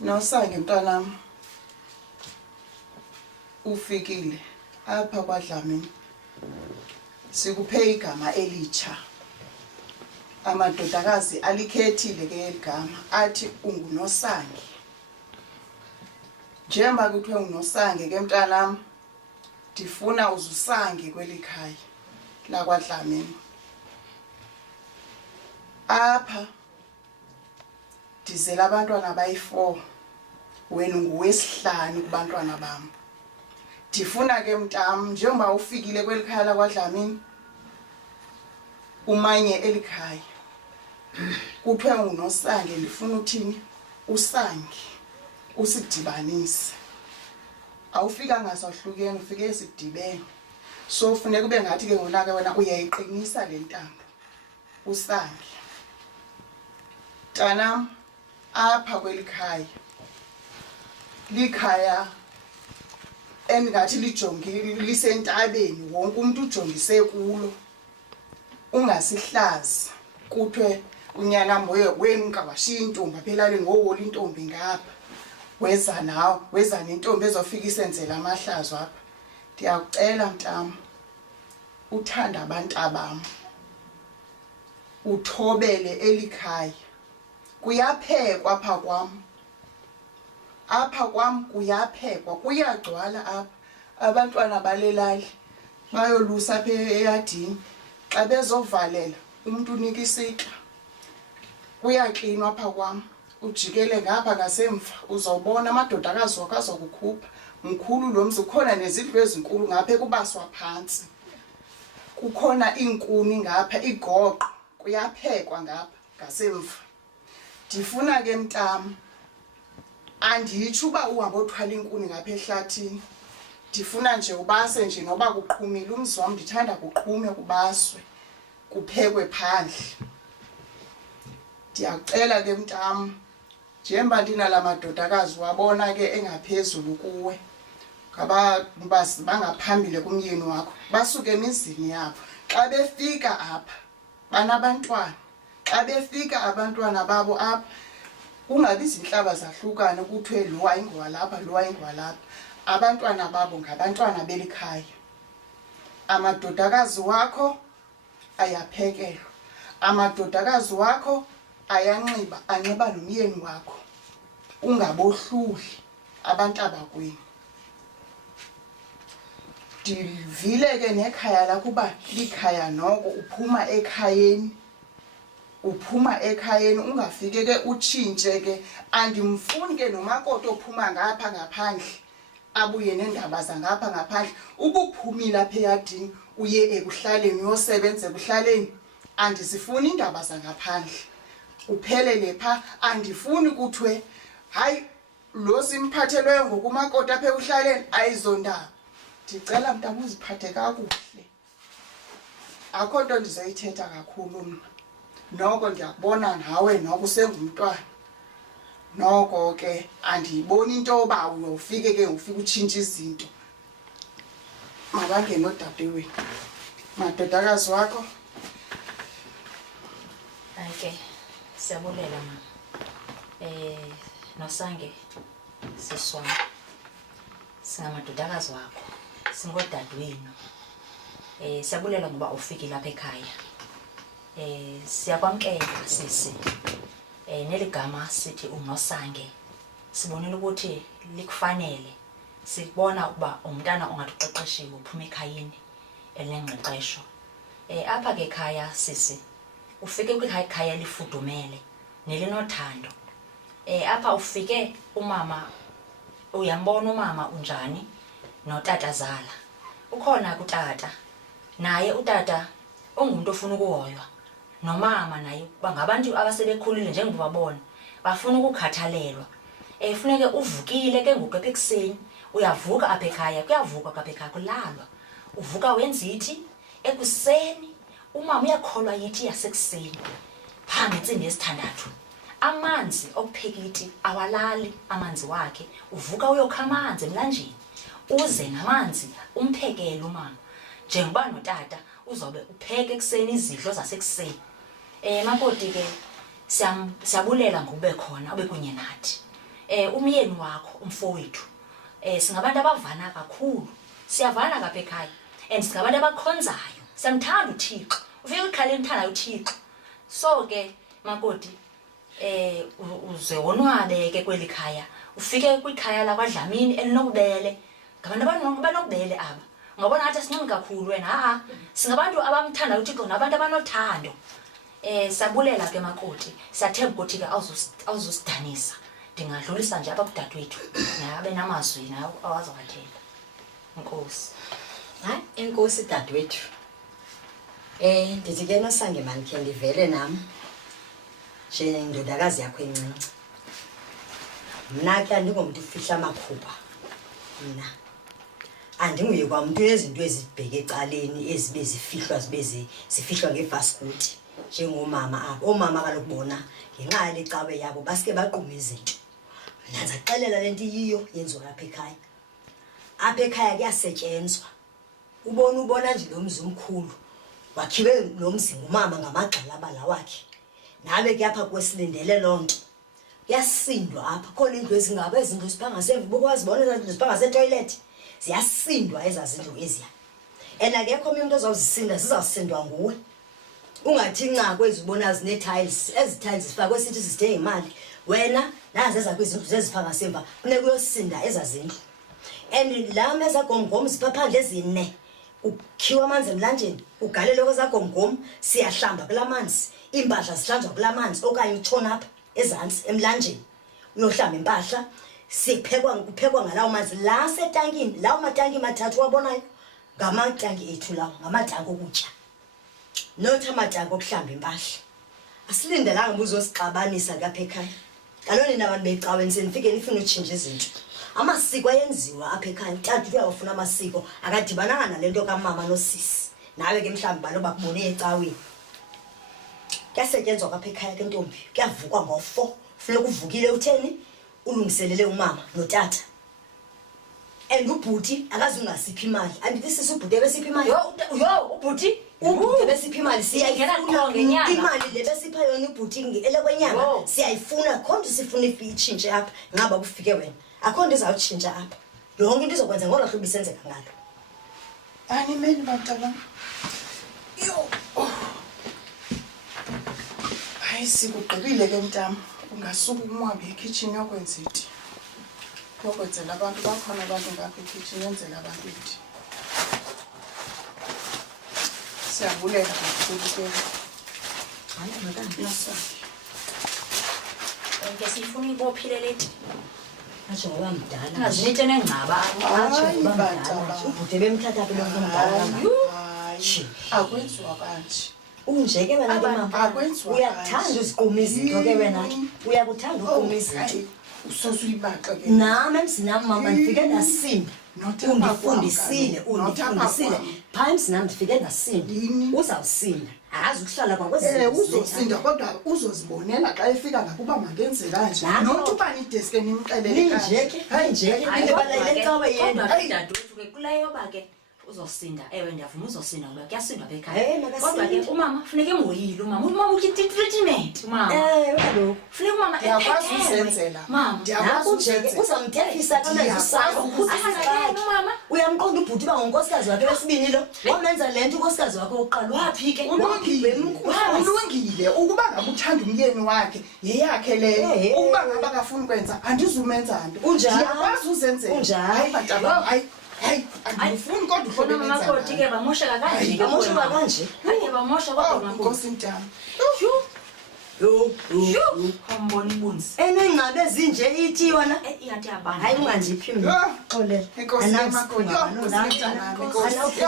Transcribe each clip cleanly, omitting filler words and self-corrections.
Nosange mntanami ufikile apha kwaDlamini. Sikuphe igama elitsha. Amadodakazi alikhethile ke eligama athi unguNosange. Njengoba kuthiwe uNosange ke mntanami, ndifuna uzusange kwelikhaya la kwaDlamini. Apha dizela abantwana abayi4, wena nguwesihlanu kubantwana bami. Ndifuna ke mntam, njengoba ufikile kwelikhaya la kwaDlamini, umanye elikhaya kuthiwe uNosange, ndifuna uthini usange usidibanise. Awufika ngasahlukene, ufike esidibene. So ufuneka ube ngathi ke ngona ke wena uyayiqinisa le ntambo usange. Mntanam, apha kwelikhaya likhaya engathi lijongile lisentabeni, wonke umuntu ujongise kulo. Ungasihlazi kuthiwe unyanam wenu ngawashiya intombi aphelale ngowola intombi ngapha. Weza nawe, weza nentombi ezofika isenzela amahlazo apha. Ndiyakucela mntam, uthanda abantu abam, uthobele elikhaya. Kuyaphekwa apha kwam. Apha kwam kuyaphekwa, kuyagcwala apha. Abantwana balelali bayolusa apha eyadini. Xa bezovalela umuntu unika isitya. Kuyaklinwa apha kwam. Ujikele ngapha ngasemva uzobona amadodakazi wakho azokukhupha. Mkhulu lo mzi, ukhona nezindlu ezinkulu ngapha kubaswa phantsi. Kukhona iinkuni ngapha, igoqo, kuyaphekwa ngapha ngasemva. Ndifuna ke mntam, anditsho uba uhambe othwala inkuni ngapha ehlathini. Ndifuna nje ubase nje noba kuqhumile. Umzi wam ndithanda kuqhume, kubaswe, kuphekwe phandle. Ndiyakucela ke mntam, njengoba ndinala madodakazi wabona ke engaphezulu kuwe, ngaba bangaphambili kumyeni wakho, basuke emizini yabo. Xa befika apha banabantwana. Xa befika abantwana babo apha, kungabi zinhlaba zahlukane kuthiwe lo ayingowalapha, lo ayingowalapha. Abantwana babo ngabantwana belikhaya. Amadodakazi wakho ayaphekelwa. Amadodakazi wakho ayanxiba, anxiba nomyeni wakho. Ungabohluli abantu abakwenu. Ndivile ke nekhaya lakho uba likhaya noko, uphuma ekhayeni. Uphuma ekhayeni, ungafike ke utshintshe ke. Andimfuni ke nomakoti ophuma ngapha ngaphandle abuye nendaba zangapha ngaphandle. Ubuphumile apha eyadini uye ekuhlaleni uyosebenza ekuhlaleni. Andisifuni indaba zangaphandle. Uphelele pha. Andifuni kuthiwe hayi lo simphathelweyo ngokumakoti apha ekuhlaleni ayizondaba. Ndicela mntam uziphathe kakuhle. Akho nto ndizoyithetha kakhulu mna. Noko ndiyakubona nawe noko usengumntwana. Noko ke andiyiboni into yoba uyofike ke ufike utshintshe izinto. Makangene odadewenu, madodakazi wakho. Okay, siyabulela mama. Nosange siswami. Singamadodakazi wakho. Singodadewenu. Siyabulela ngoba ufike lapha ekhaya. Siyakwamkela sisi. Neligama sithi uNosange. Sibonile ukuthi likufanele. Sibona ukuba umntana ongatuqeqeshiwe uphuma ekhayeni elinengqeqesho. Apha ke ekhaya sisi, ufike kwikhaya lifudumele nelinothando. Apha ufike umama, uyambona umama unjani notatazala. Ukhona kutata, naye utata ungumuntu ofuna ukuhoywa. Nomama naye bangabantu abasebekhulile njengoba babona, bafuna ukukhathalelwa. Funeke uvukile ke ngoku ekuseni, uyavuka apha ekhaya, kuyavuka apha ekhaya kulalwa. Uvuka wenza ithi ekuseni, umama uyakholwa yithi yasekuseni. Phambi intsimbi yesithandathu. Amanzi okupheka iti awalali amanzi wakhe, uvuka uyokha amanzi emlanjeni. Uze namanzi umphekele umama. Njengoba notata uzobe upheka ekuseni izidlo zasekuseni. Makoti ke siyabulela ngokube khona ube kunye nathi. Umyeni wakho umfowethu singabantu abavana kakhulu, siyavana kapha ekhaya and singabantu abakhonzayo, siyamthanda uThixo, ufike kwikhaya emthandayo uThixo. So ke makoti uze wonwabe ke kweli khaya, ufike kwikhaya lakwaDlamini elinobubele, ngabantu abanobubele aba. Ngabona ngathi asincane kakhulu wena, singabantu abamthanda uThixo nabantu abanothando. Sabulela ke makoti, siyathemba ukuthi ke awuzusidanisa. Ndingadlulisa nje apha kudadewethu nabe namazwi nawe awazawathela. Inkosi. Hayi, enkosi dadewethu. Ndithi ke nosange mani khe ndivele nami njengendodakazi yakho encinci. Mna ke andingomntu ufihla amakhuba. Mna andinguye kwamntu ezinto ezibheke ecaleni ezibe zifihlwa zifihlwa ngefasikuti njengomama apho. Omama kalokubona ngenxa yale cawe yabo basike baquma izinto. Mna ndizaxelela lento yiyo yenziwa lapha ekhaya. Apha ekhaya kuyasetyenzwa. Ubona nje lo mzi omkhulu wakhiwe lo mzi ngumama ngamagxala abala wakhe. Nabe ke apha kwesilindele lonto kuyasindwa apha. Khona indlu ezingaba ezindlu siphangasemva bokwazi bona izindlu siphangasetoilet ziyasindwa ezazindlu eziya. Akekho umuntu ozawuzisinda, zizawusindwa nguwe. Ungathi nca kwezibona zine tiles, ezi tiles zifakwe sithi sizithe imali. Wena nazi ezakho izindlu zeziphangasemva funeka uyosinda ezazindlu. La meza gomgom sipaphandle ezine. Ukhiwa amanzi emlanjeni, ugalele kwezagomgom, siyahlamba kulamanzi. Impahla zihlanjwa kulamanzi okanye utshona apha ezantsi emlanjeni. Uyohlamba impahla, kuphekwa ngalawo manzi la setankini, lawo matanki mathathu wabonayo. Ngamatanki ethu lawo, ngamatanki okutya. Nothi amatanki okuhlamba impahla. Asilindelanga ubuzosixabanisa kapha ekhaya. Kaloku nina abantu becaweni senifike nifune utshintsha izinto. Amasiko ayenziwa apha ekhaya. Tata uyawufuna amasiko akadibananga nalento kamama nosisi. Nawe ke mhlawumbi balo bakubone ecaweni. Kuyasetyenzwa kapha ekhaya ke ntombi. Kuyavukwa ngo4. Funeka uvukile utheni? Ulungiselele umama notata. And ubhuti akazungasiphi imali. Andithi sisi ubhuti ebesiphi imali? Yo ubhuti ubhuti besiphi imali siyayifuna ngenyanga. Imali le besipha yona ubhuti elekwenyanga siyayifuna. Khonto sifuna itshintshe apha ngaba kufike wena. Akho nto izawutshintsha apha. Yonke into izokwenza ngolo hlobo isenzeka ngalo. Animeni bantwana. Yo. Hayi sikugqibile ke mntama. Ungasuka umwabe ekitchen yokwenza iti. Yokwenzela abantu bakhona abantu ngapha ekitchen yenzela abantu iti. Siyabulela kakhulu ke. Hayi madam. Yasaki. Ke sifuna ibophile lethi. Atsho ngoba mdala. Angazinite nengcaba. Atsho ngoba mdala. Ubhuti bemthatha apha lo mdala. Hayi. Akwenziwa kanje. Unje ke wena ke mama. Uyakuthanda uziquma izinto ke wena. Uyakuthanda uquma izinto. Usosuyibaxa ke. Nami emsinami mama ndifike ndasinda. Undifundisile. Phaa emsinami ndifike ndasinda. Uzawusinda. Akazi ukuhlala kwakwezi. Uzosinda kodwa uzozibonela xa efika lapha uba makenze kanje. Nokuthi uba nideske nimxelele kanje. Nje ke nibalele cawe yena. Dadewethu ke kuleyo ba ke uzosinda. Ewe ndiyavuma uzosinda ngoba kuyasindwa apha ekhaya. Kodwa ke umama funeka emoyile umama. Umama ukhetha treatment umama. Kaloku. Funeka umama ndiyakwazi uzenzela. Mama. Ndiyakwazi uzenzela. Uzamthethisa kanene usakho. Mama. Uyamqonda ubhuti uba ngonkosikazi wakhe wesibini lo. Wamenza le nto unkosikazi wakhe oqala. Waphi ke? Ulungile ukuba ngabe uthanda umyeni wakhe yeyakhe leyo. Ukuba ngabe akafuni kwenza andizumenza nto. Ndiyakwazi uzenzela. Hayi bantaba hayi. Hayi, andifuni kodwa ufuna mama makoti ke bamosheka kanje. Bamosheka kanje. Hayi bamosha kodwa makoti. Nkosi mntana. Yo. Kombona ibunzi. Enengcabe ezinje ithi yona. Iyathi yabana. Hayi ungandiphi mina. Xolela. Nkosi makoti.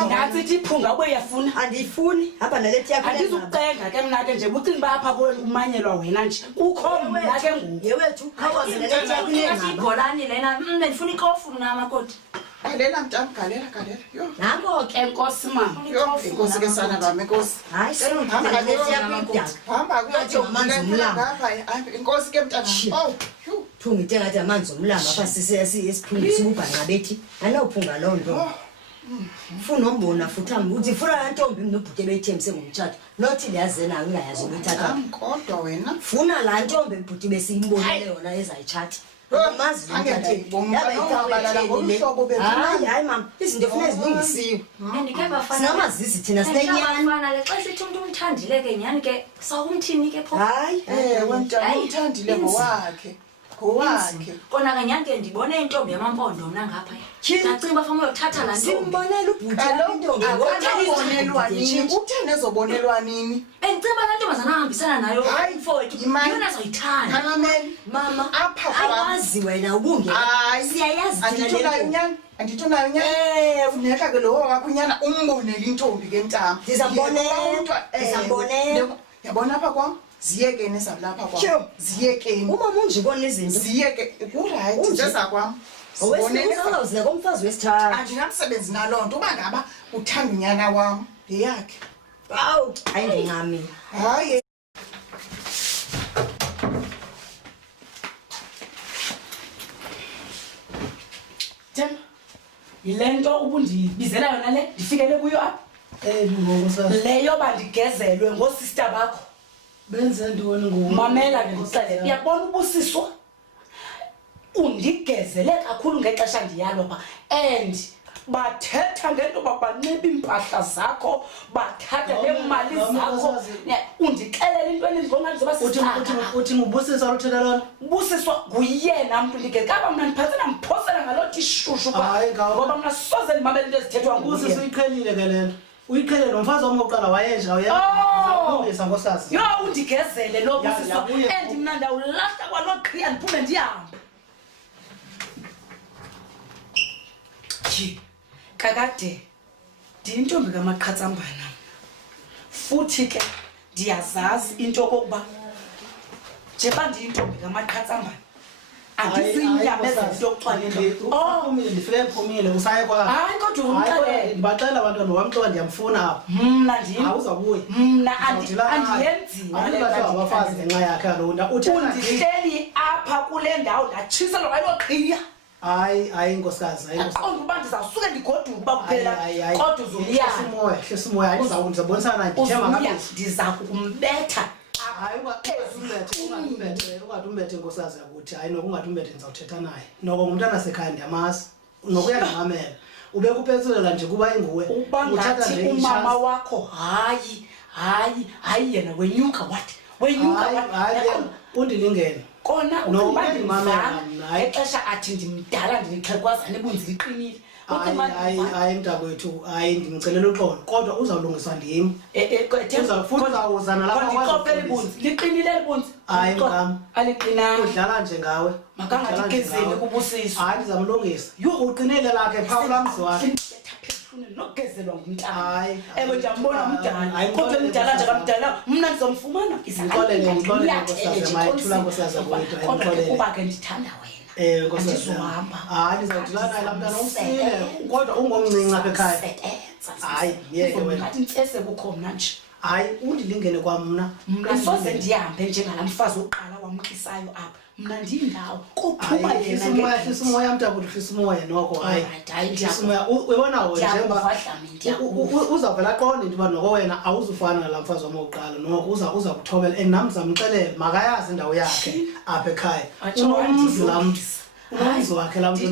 Ngathi ithi iphunga ube uyafuna. Andiyifuni. Apha nalethi yakho. Andizukucenga ke mna ke nje bucinga uba apha kumanyelwa wena nje. Kukho mna ke ngoku. Yewethu khawuze nalethi yakho ingaba. Ibholani lena ndifuna ikofu mna makoti. Galela mntana galela. Yo. Nanko ke Enkosi mama. Yo, inkosi ke sana bami inkosi. Hayi Hamba nalethi yakho idaka. Hamba kuyathi amanzi omlambo. ngapha. Inkosi ke mntana. Oh, yhu. Phunga ite ngathi amanzi omlambo apha sisiphunga sibubhanqa bethi. Anawuphunga loo nto. Funa umbona futhi uthi funa la ntombi mnobhuti beyithembise ngomtshato nothi liyazena ngingayazi ukuyithatha kodwa wena funa la ntombi ebhuti besiyimbonile yona ezayithatha mazi hayi mama izinto funa zilungisiwe sinamazisi thina sinenyani xa sithi umuntu umthandile ke nyani ke sawumthini ke pho hayi wena umthandile ngowakhe kona kanyani ke ndibone intombi yamampondo mna ngapha ndacinga uba fama uyothatha laa ntombi simbonele ubhuti utheni ezobonelwa nini bendicinga uba laa ntombazana ahambisana nayo mfowethu yona zoyithanda mama apha awazi wena siyayazi andithunayo nyani funeka ke lowo wakho unyana umbonele intombi ke ntama ndizambonela yabona apha kwam ziyekeni ezalapha kwam ziyekeni umama unjibona izinto ziyeke kurayithi zezakwam owesizawuzile komfazi wesithathu andinamsebenzi naloo nto uba ngaba uthanda unyana wam ngeyakhe awu hayi ndingami hayi Themba yile nto ubundibizela yona le ndifikele kuyo apha leyo bandigezelwe ngoosista bakho benze ntoni mamela ke ndixele uyabona ubusiswa undigezele kakhulu ngexesha ndiyalwa pha and bathetha ngento babanxiba iimpahla zakho bathatha neemali zakho undixelela into enizongani zoba uthi ngubusiswa luthetha lona ubusiswa nguyena mntu ndingekaba mna ndiphathe namphosela ngaloo tishushu ngoba mna soze ndimamele into ezithethwa ubusiswa uyiqhelile ke le nto uyiqhelile nomfazi wam wokuqala wayenja uyalungisa nkosikazi yho undigezele lo busiswa and mna ndawulahla kwaloo qhiya ndiphume ndihambe kakade ndiyintombi kamaqhatsambana futhi ke ndiyazazi into yokokuba njeba ndiyintombi kamaqhatsambana andizinyamezento yokuxwalela ndifike ephumile usaye kwa hayi kodwa umxelele ndibaxelela abantwana wamxoka ndiyamfuna apha mna awuzabuye mna andiyenziwa abafazi ngenxa yakhe alonda undihleli apha kule ndawo ndatshisa lokwayilo qhiya hayi nkosikazi aqonda uba ndizawusuke ndigoduke uba kuphela kodwa uzomyala hlesimoya ndizabonisana naye ndithemba kakuhle ndiza kukumbetha hayi ungatumbethe nkosikazi yakuthi hayi nokungathi ndizawuthetha naye noko ngumntana sekhaya ndiyamazi nokuya ndimamela ube kupetsulela nje kuba inguwe uba ngathi umama wakho hayi yena wenyuka what undilingene kona exesha athi ndimdala ndilixhekwazane ibunzi liqinile hayi mntakwethu hayi ndimcelela uxolo kodwa uzawulungiswa ndim futhi uzawuzana lapha ibunzi liqinile libunzi hayi mkam aliqinanga udlala nje ngawe makangatigezeli kubusiswa hayi ndizamlungisa yho uqinile lakhe phaa kulaa mzi wakhe nokugezelwa ngumntana ewe ndiyambona umdala kodwa mdala nje kamdala mna ndizomfumana kuba ke ndithanda wena andizohamba hayi ndizawudilana naye laa mntana umsile kodwa ungomncinci apha ekhaya hayi yeke wena ngathi ntsese kukho mna nje hayi undilingene kwamna soze ndihambe njengalaa mfazi wokuqala wamqisayo apha mna ndiyindawo kophuma yena isimoya mntakuthi isimoya noko hayi isimoya uyibona njengoba uzawuvela aqonde into uba noko wena awuzufana nalaa mfazi wam wokuqala noko uza kuthobela and nam ndizamxelela makayazi indawo yakhe apha ekhaya unomzi laa mntu unomzi wakhe laa mntu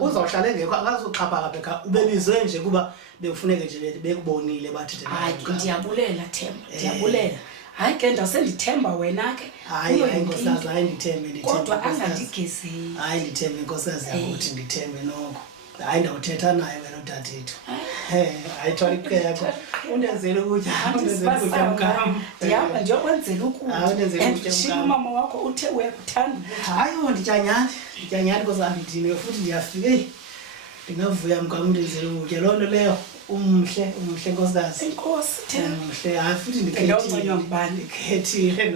uzawuhlala engekho akazuxhapha apha ekhaya ubebizwe nje kuba bekufuneke nje bekubonile bathethe ndiyabulela Themba ndiyabulela hayi ke ndasendithemba wena ke hayi nkosikazi hayi ndithembe kodwa angandigezeli hayi ndithembe nkosikazi yakuthi ndithembe noko hayi ndawuthetha naye wena udadethu hayi thwala iqhiya yakho undenzele ukutya mkam ndihamba ndiyokwenzela ukutya umama wakho uthe uyakuthanda hayi ndityanyani nkosikazi ndidiniwe futhi ndiyafike ndingavuya mkam undenzele ukutya loo nto leyo umhle nkosikazi enkosi Themba umhle hayi futhi ndikhethile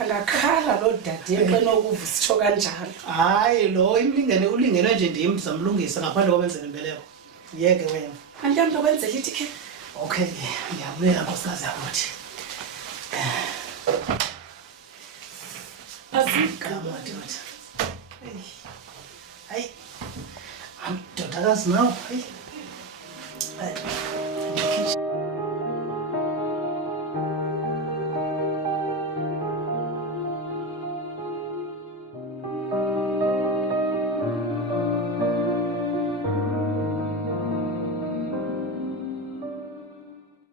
angakhala loo dade xa nokuva sitsho kanjalo hayi lo ulingenwe nje ndim ndizamlungisa ngaphandle kwabenzela imbeleko yeke wena andiyamnto kwenzela ithi ke okay ndiyabulela nkosikazi yakuthi azika madoda hayi amadoda ndakazi nawe hayi